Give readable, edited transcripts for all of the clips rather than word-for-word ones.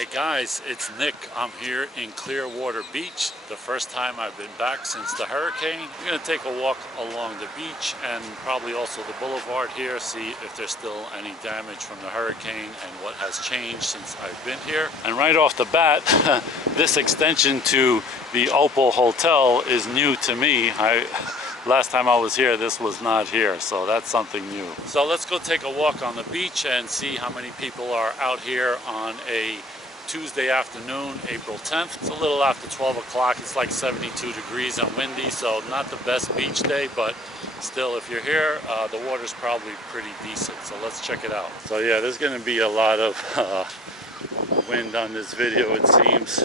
Hey guys, it's Nick. I'm here in Clearwater Beach. The first time I've been back since the hurricane. I'm going to take a walk along the beach and probably also the boulevard here, see if there's still any damage from the hurricane and what has changed since I've been here. And right off the bat, this extension to the Opal Hotel is new to me. Last time I was here, this was not here, so that's something new. So let's go take a walk on the beach and see how many people are out here on a Tuesday afternoon, April 10th. It's a little after 12 o'clock. It's like 72 degrees and windy, so not the best beach day, but still, if you're here, the water's probably pretty decent. So let's check it out. So yeah, there's going to be a lot of wind on this video, it seems.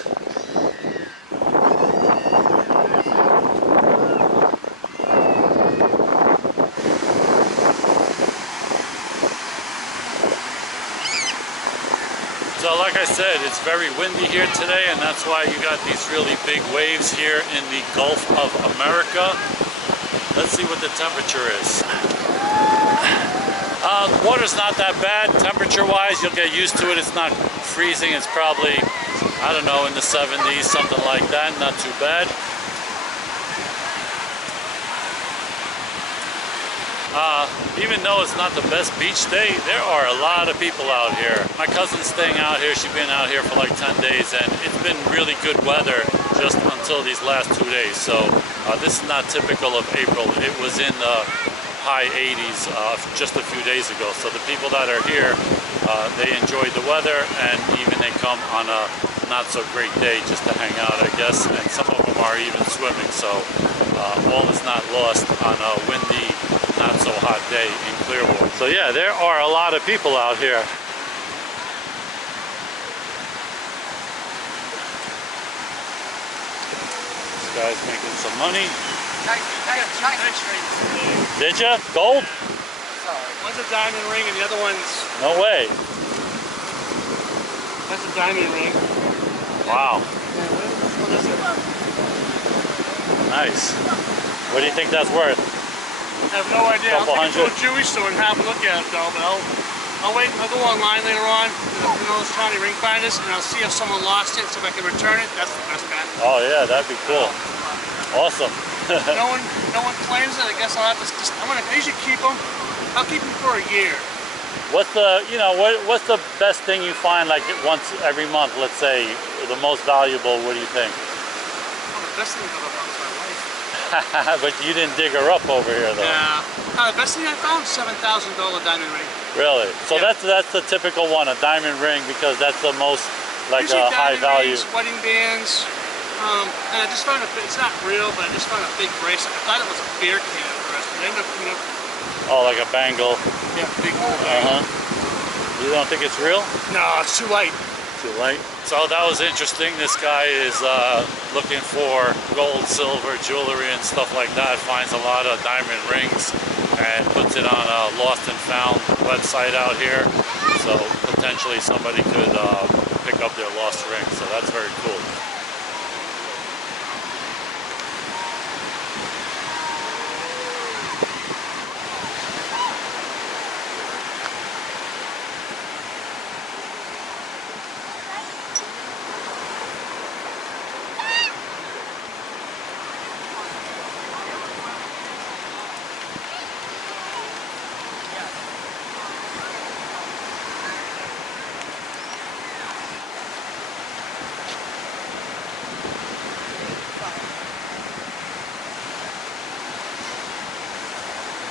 So like I said, it's very windy here today, and that's why you got these really big waves here in the Gulf of America. Let's see what the temperature is. The water's not that bad temperature-wise. You'll get used to it. It's not freezing. It's probably, I don't know, in the 70s, something like that. Not too bad. Even though it's not the best beach day, there are a lot of people out here. My cousin's staying out here. She's been out here for like 10 days, and it's been really good weather just until these last 2 days. So this is not typical of April. It was in the high 80s just a few days ago. So the people that are here, they enjoyed the weather, and even they come on a not so great day just to hang out, I guess. And some of them are even swimming. So all is not lost on a windy, not so hot day in Clearwater. So yeah, there are a lot of people out here. This guy's making some money. Nice rings. Did ya? Gold? Sorry. One's a diamond ring and the other one's... No way. That's a diamond ring. Wow. Nice. What do you think that's worth? I have no idea. I'll take it to a jewelry store and have a look at it though, but I'll wait. I'll go online later on to those tiny ring finders, and I'll see if someone lost it, so if I can return it. That's the best bet. Oh yeah, that'd be cool. Awesome. no one claims it. I guess I'll have to just. I usually keep them. I'll keep them for a year. What's the, what's the best thing you find like once every month? Let's say the most valuable. What do you think? Well, the best thing I've ever found is my wife. But you didn't dig her up over here, though. Yeah. The best thing I found is $7,000 diamond ring. Really? So yeah. that's the typical one, a diamond ring, because that's the most like a high value. Rings, wedding bands. And I just found it's not real, but I just found a big bracelet. I thought it was a beer can at first, but it ended up coming up. Oh, like a bangle. Yeah, big gold bangle. You don't think it's real? No, it's too light. Too light. So that was interesting. This guy is looking for gold, silver, jewelry and stuff like that. Finds a lot of diamond rings and puts it on a lost and found website out here. So potentially somebody could pick up their lost ring. So that's very cool.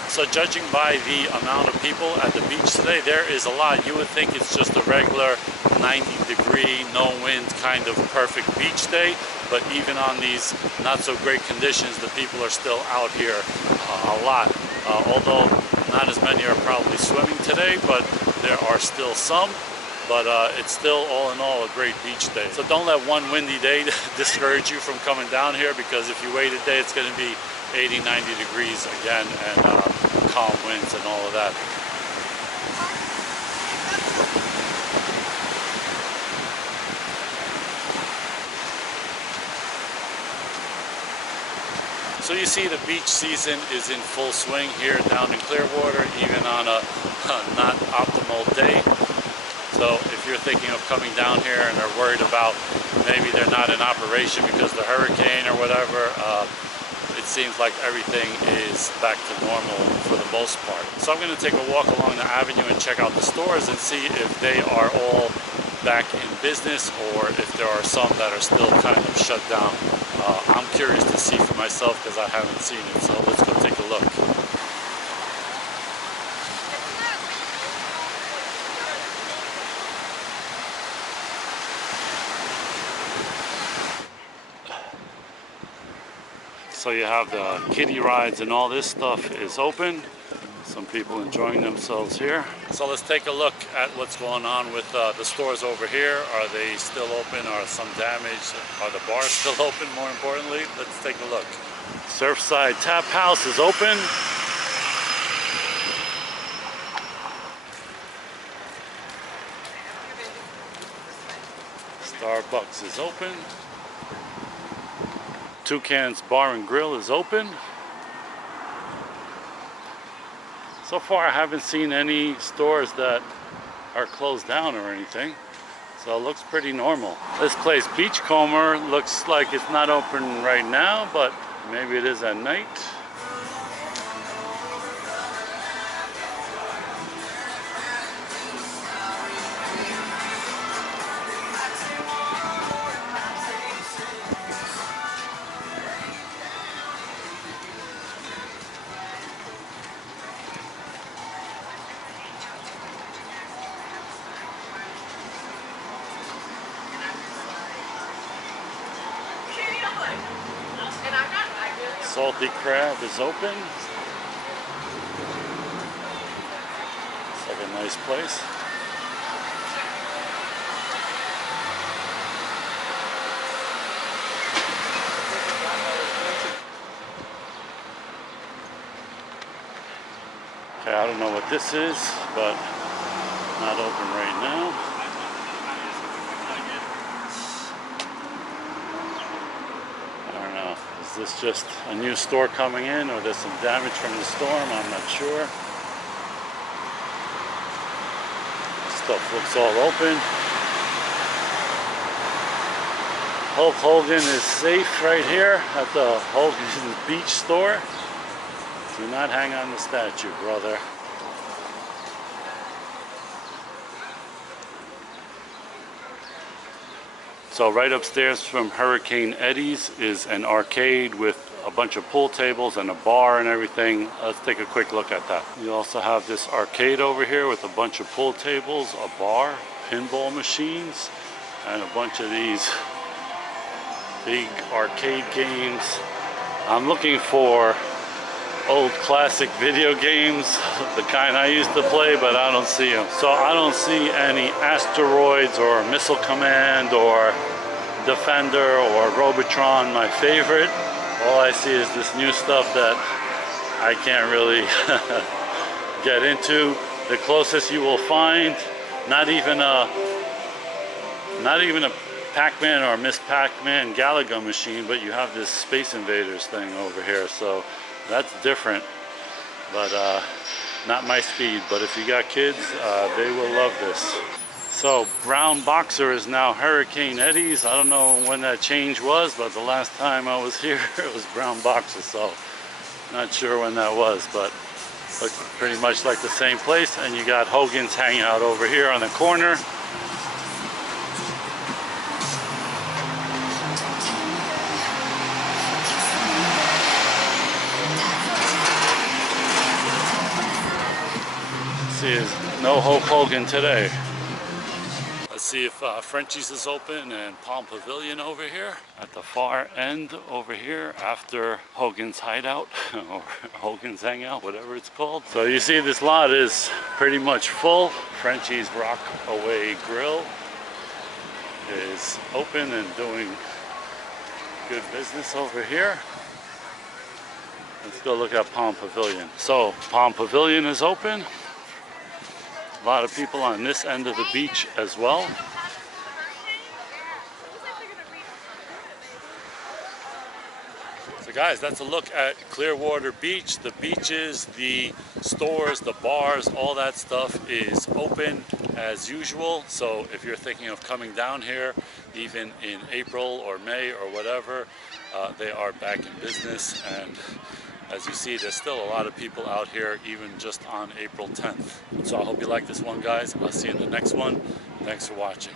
So judging by the amount of people at the beach today, there is a lot. You would think it's just a regular 90-degree, no wind kind of perfect beach day, but even on these not so great conditions, the people are still out here a lot. Although not as many are probably swimming today, but there are still some. But it's still, all in all, a great beach day. So don't let one windy day discourage you from coming down here, because if you wait a day, it's going to be 80, 90 degrees again, and calm winds and all of that. So you see the beach season is in full swing here down in Clearwater, even on a not optimal day. So if you're thinking of coming down here and are worried about maybe they're not in operation because of the hurricane or whatever, it seems like everything is back to normal for the most part. So I'm going to take a walk along the avenue and check out the stores and see if they are all back in business or if there are some that are still kind of shut down. I'm curious to see for myself because I haven't seen it, so let's go take a look. So you have the kiddie rides and all this stuff is open. Some people enjoying themselves here. So let's take a look at what's going on with the stores over here. Are they still open? Are some damaged? Are the bars still open, more importantly? Let's take a look. Surfside Tap House is open. Starbucks is open. Toucan's Bar and Grill is open. So far I haven't seen any stores that are closed down or anything, so it looks pretty normal. This place, Beachcomber, looks like it's not open right now, but maybe it is at night. Salty Crab is open. It's like a nice place. Okay, I don't know what this is, but not open right now. Is this just a new store coming in, or there's some damage from the storm? I'm not sure. Stuff looks all open. Hulk Hogan is safe right here at the Hogan's Beach store. Do not hang on the statue, brother. So right upstairs from Hurricane Eddie's is an arcade with a bunch of pool tables and a bar and everything. Let's take a quick look at that. You also have this arcade over here with a bunch of pool tables, a bar, pinball machines, and a bunch of these big arcade games. I'm looking for old classic video games, the kind I used to play, but I don't see them. So I don't see any Asteroids or Missile Command or Defender or Robotron, my favorite. All I see is this new stuff that I can't really get into. The closest you will find, not even a Pac-Man or Miss Pac-Man Galaga machine, but you have this Space Invaders thing over here. So that's different, but not my speed. But if you got kids, they will love this. So Brown Boxer is now Hurricane Eddie's. I don't know when that change was, but the last time I was here, it was Brown Boxer. So not sure when that was, but looks pretty much like the same place. And you got Hogan's hanging out over here on the corner. Is no Hulk Hogan today. Let's see if Frenchie's is open and Palm Pavilion over here at the far end over here after Hogan's Hideout or Hogan's Hangout, whatever it's called. So you see this lot is pretty much full. Frenchie's Rockaway Grill is open and doing good business over here. Let's go look at Palm Pavilion. So Palm Pavilion is open. A lot of people on this end of the beach as well. So guys, that's a look at Clearwater Beach. The beaches, the stores, the bars, all that stuff is open. as usual. So if you're thinking of coming down here, even in April or May or whatever, they are back in business. And as you see, there's still a lot of people out here, even just on April 10th. So I hope you like this one, guys. I'll see you in the next one. Thanks for watching.